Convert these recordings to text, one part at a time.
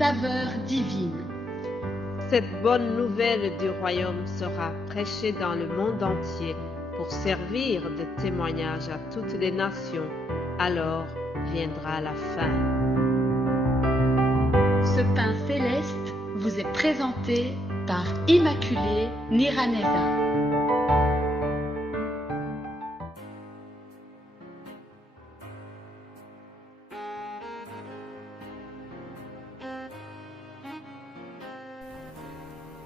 saveur divine. Cette bonne nouvelle du royaume sera prêchée dans le monde entier pour servir de témoignage à toutes les nations. Alors viendra la fin. Ce pain céleste vous est présenté par Immaculée Niraneza.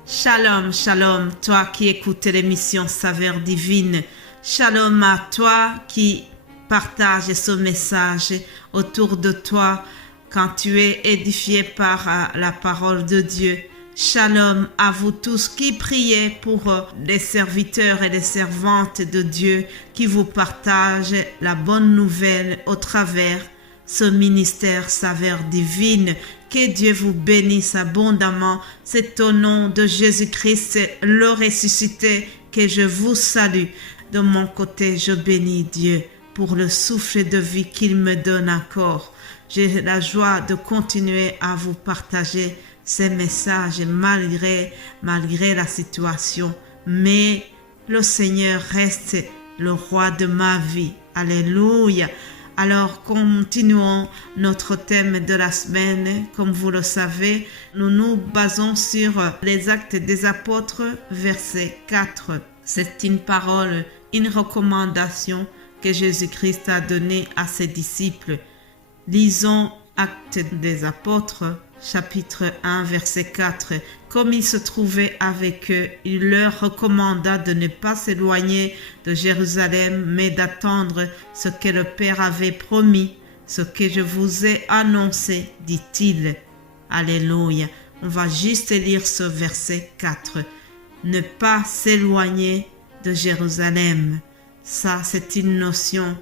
Shalom, shalom, toi qui écoutes l'émission Saveur Divine. Shalom à toi qui partage ce message autour de toi quand tu es édifié par la parole de Dieu. Shalom à vous tous qui priez pour les serviteurs et les servantes de Dieu qui vous partagent la bonne nouvelle au travers ce ministère Saveur Divine. Que Dieu vous bénisse abondamment. C'est au nom de Jésus-Christ, le ressuscité, que je vous salue. De mon côté, je bénis Dieu pour le souffle de vie qu'il me donne encore. J'ai la joie de continuer à vous partager ces messages malgré la situation. Mais le Seigneur reste le roi de ma vie. Alléluia. Alors, continuons notre thème de la semaine. Comme vous le savez, nous nous basons sur les Actes des Apôtres, verset 4. C'est une parole, une recommandation que Jésus-Christ a donnée à ses disciples. Lisons Actes des Apôtres, chapitre 1, verset 4. Comme il se trouvait avec eux, il leur recommanda de ne pas s'éloigner de Jérusalem, mais d'attendre ce que le Père avait promis, ce que je vous ai annoncé, dit-il. Alléluia. On va juste lire ce verset 4. Ne pas s'éloigner de Jérusalem. Ça, c'est une notion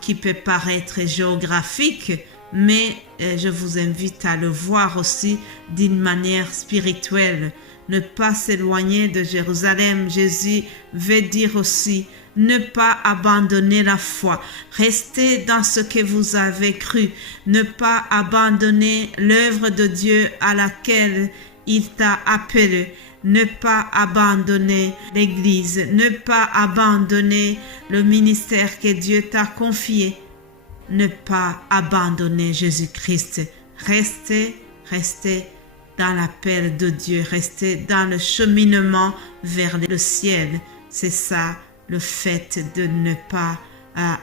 qui peut paraître géographique, mais je vous invite à le voir aussi d'une manière spirituelle. Ne pas s'éloigner de Jérusalem. Jésus veut dire aussi ne pas abandonner la foi. Restez dans ce que vous avez cru. Ne pas abandonner l'œuvre de Dieu à laquelle il t'a appelé. Ne pas abandonner l'Église. Ne pas abandonner le ministère que Dieu t'a confié. Ne pas abandonner Jésus-Christ. Restez dans l'appel de Dieu. Restez dans le cheminement vers le ciel. C'est ça le fait de ne pas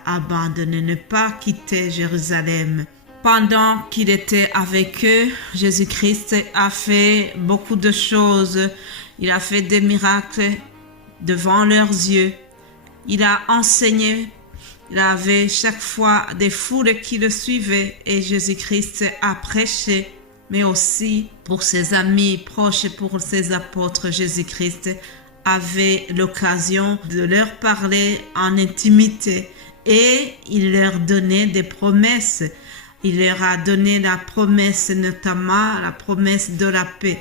abandonner, ne pas quitter Jérusalem. Pendant qu'il était avec eux, Jésus-Christ a fait beaucoup de choses. Il a fait des miracles devant leurs yeux. Il a enseigné. Il avait chaque fois des foules qui le suivaient et Jésus-Christ a prêché. Mais aussi pour ses amis proches et pour ses apôtres, Jésus-Christ avait l'occasion de leur parler en intimité et il leur donnait des promesses. Il leur a donné la promesse, notamment la promesse de la paix.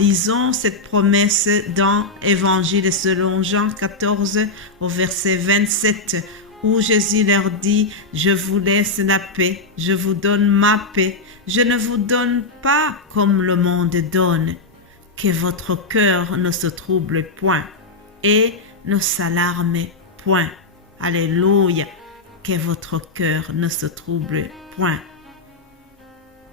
Lisons cette promesse dans Évangile selon Jean 14 au verset 27 où Jésus leur dit « Je vous laisse la paix, je vous donne ma paix, je ne vous donne pas comme le monde donne, que votre cœur ne se trouble point et ne s'alarme point. » Alléluia, que votre cœur ne se trouble point.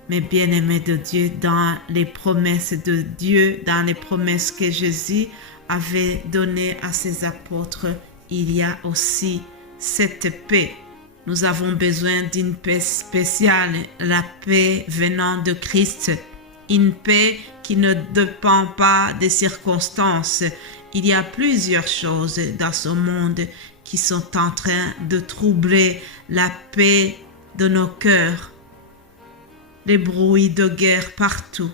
Mes bien-aimés de Dieu, dans les promesses de Dieu, dans les promesses que Jésus avait données à ses apôtres, il y a aussi cette paix. Nous avons besoin d'une paix spéciale, la paix venant de Christ, une paix qui ne dépend pas des circonstances. Il y a plusieurs choses dans ce monde qui sont en train de troubler la paix de nos cœurs. Les bruits de guerre partout,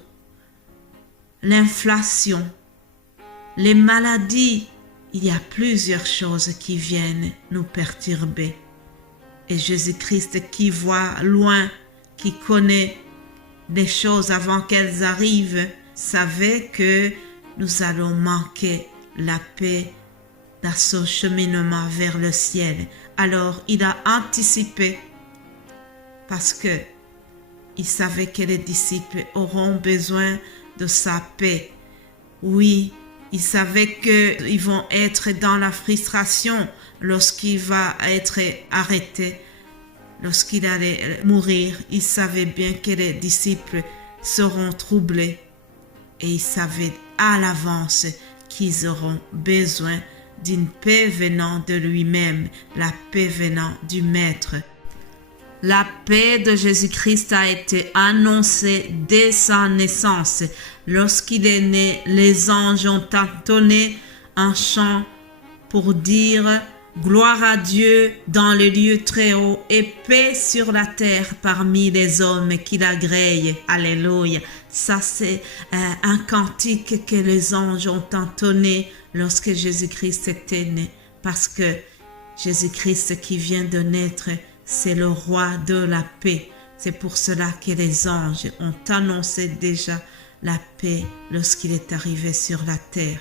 l'inflation, les maladies. Il y a plusieurs choses qui viennent nous perturber. Et Jésus-Christ qui voit loin, qui connaît les choses avant qu'elles arrivent, savait que nous allons manquer la paix dans ce cheminement vers le ciel. Alors il a anticipé parce que il savait que les disciples auront besoin de sa paix. Oui, il savait qu'ils vont être dans la frustration lorsqu'il va être arrêté, lorsqu'il allait mourir. Il savait bien que les disciples seront troublés et il savait à l'avance qu'ils auront besoin d'une paix venant de lui-même, la paix venant du Maître. La paix de Jésus-Christ a été annoncée dès sa naissance. Lorsqu'il est né, les anges ont entonné un chant pour dire « Gloire à Dieu dans les lieux très hauts et paix sur la terre parmi les hommes qui l'agréent. » Alléluia. Ça, c'est un cantique que les anges ont entonné lorsque Jésus-Christ était né. Parce que Jésus-Christ qui vient de naître, c'est le roi de la paix. C'est pour cela que les anges ont annoncé déjà la paix lorsqu'il est arrivé sur la terre.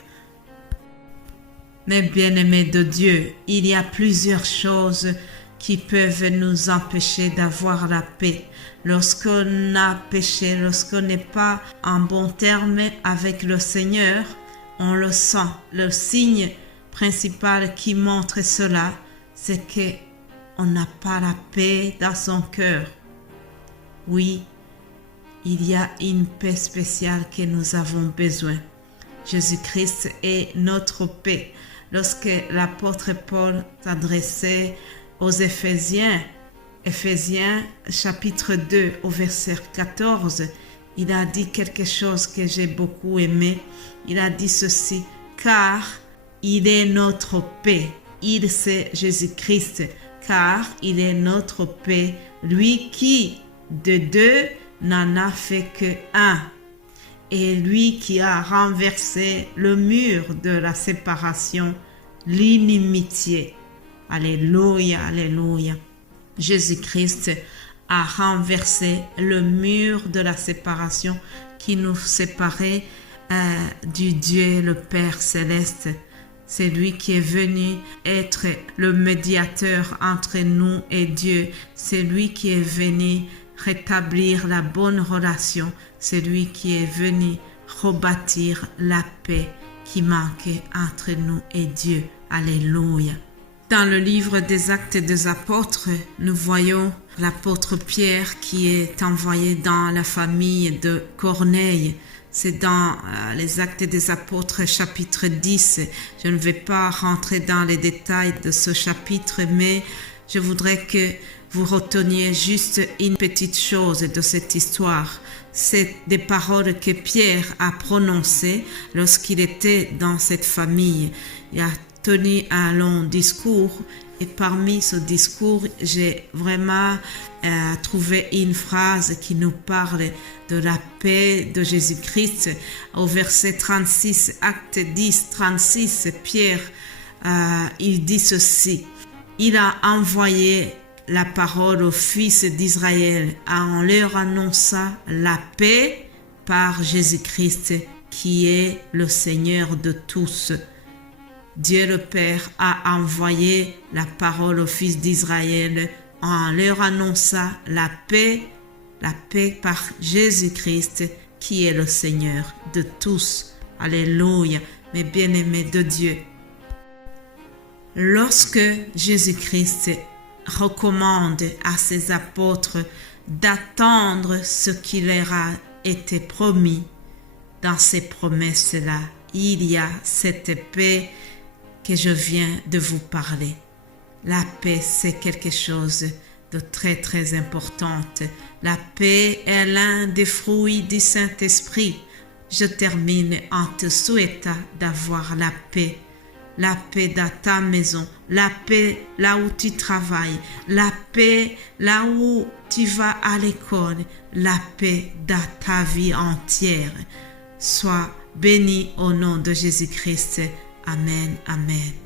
Mais bien-aimés de Dieu, il y a plusieurs choses qui peuvent nous empêcher d'avoir la paix. Lorsqu'on a péché, lorsqu'on n'est pas en bon terme avec le Seigneur, on le sent. Le signe principal qui montre cela, c'est qu'on n'a pas la paix dans son cœur. Oui, il y a une paix spéciale que nous avons besoin. Jésus-Christ est notre paix. Lorsque l'apôtre Paul s'adressait aux Éphésiens, chapitre 2 au verset 14, il a dit quelque chose que j'ai beaucoup aimé. Il a dit ceci: car il est notre paix. Il, c'est Jésus-Christ, car il est notre paix, lui qui de deux n'en a fait que un, et lui qui a renversé le mur de la séparation, l'inimitié. Alléluia, alléluia. Jésus-Christ a renversé le mur de la séparation qui nous séparait du Dieu le Père céleste. C'est lui qui est venu être le médiateur entre nous et Dieu. C'est lui qui est venu rétablir la bonne relation. C'est lui qui est venu rebâtir la paix qui manquait entre nous et Dieu. Alléluia. Dans le livre des Actes des Apôtres, nous voyons l'apôtre Pierre qui est envoyé dans la famille de Corneille. C'est dans les Actes des Apôtres chapitre 10. Je ne vais pas rentrer dans les détails de ce chapitre, mais je voudrais que vous reteniez juste une petite chose de cette histoire. C'est des paroles que Pierre a prononcées lorsqu'il était dans cette famille. Il a tenu un long discours et parmi ce discours, j'ai vraiment trouvé une phrase qui nous parle de la paix de Jésus-Christ. Au verset 36, Acte 10, 36, Pierre, il dit ceci: il a envoyé la parole aux fils d'Israël en leur annonçant la paix par Jésus-Christ qui est le Seigneur de tous. Dieu le Père a envoyé la parole aux fils d'Israël en leur annonçant la paix par Jésus-Christ qui est le Seigneur de tous. Alléluia, mes bien-aimés de Dieu. Lorsque Jésus-Christ recommande à ses apôtres d'attendre ce qui leur a été promis, dans ces promesses-là, il y a cette paix que je viens de vous parler. La paix, c'est quelque chose de très très important. La paix est l'un des fruits du Saint-Esprit. Je termine en te souhaitant d'avoir la paix. La paix dans ta maison, la paix là où tu travailles, la paix là où tu vas à l'école, la paix dans ta vie entière. Sois béni au nom de Jésus-Christ. Amen, amen.